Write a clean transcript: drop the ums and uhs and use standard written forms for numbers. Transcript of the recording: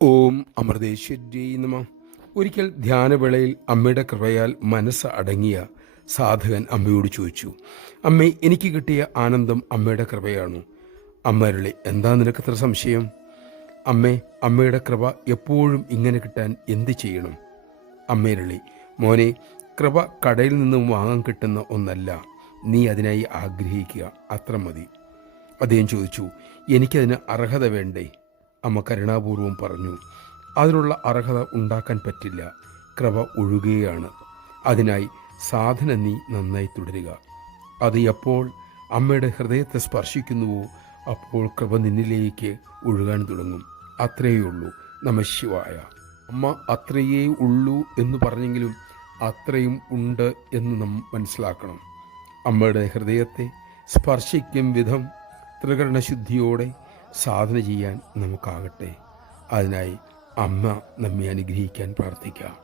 ഓം അമൃതേശ്വര്यै നമ. ഒരിക്കൽ ധ്യാനവേളയിൽ അമ്മയുടെ കൃപയാൽ മനസ്സ് അടങ്ങിയ സാധകൻ അമ്മയോട് ചോദിച്ചു, അമ്മേ, എനിക്ക് കിട്ടിയ ആനന്ദം അമ്മയുടെ കൃപയാണോ? അമ്മ അരുളി, എന്താ നിനക്കത്ര സംശയം? അമ്മയുടെ കൃപ എപ്പോഴും ഇങ്ങനെ കിട്ടാൻ എന്ത് ചെയ്യണം? അമ്മയരുളി, മോനെ, കൃപ കടയിൽ നിന്നും വാങ്ങാൻ കിട്ടുന്ന ഒന്നല്ല. നീ അതിനായി ആഗ്രഹിക്കുക, അത്ര മതി. അദ്ദേഹം ചോദിച്ചു, എനിക്കതിന് അർഹത വേണ്ടേ? അമ്മ കരുണാപൂർവം പറഞ്ഞു, അതിനുള്ള അർഹത ഉണ്ടാക്കാൻ പറ്റില്ല. കൃപ ഒഴുകുകയാണ്. അതിനായി സാധന നീ നന്നായി തുടരുക. അത് എപ്പോൾ അമ്മയുടെ ഹൃദയത്തെ സ്പർശിക്കുന്നുവോ അപ്പോൾ കൃപ നിന്നിലേക്ക് ഒഴുകാൻ തുടങ്ങും. അത്രയേ ഉള്ളൂ. നമഃശിവായ. അമ്മ അത്രയേ ഉള്ളൂ എന്ന് പറഞ്ഞെങ്കിലും അത്രയും ഉണ്ട് എന്ന് നാം മനസ്സിലാക്കണം. അമ്മയുടെ ഹൃദയത്തെ സ്പർശിക്കും വിധം ത്രികരണശുദ്ധിയോടെ സാധന ചെയ്യാൻ നമുക്കാകട്ടെ. അതിനായി അമ്മ നമ്മെ അനുഗ്രഹിക്കാൻ പ്രാർത്ഥിക്കാം.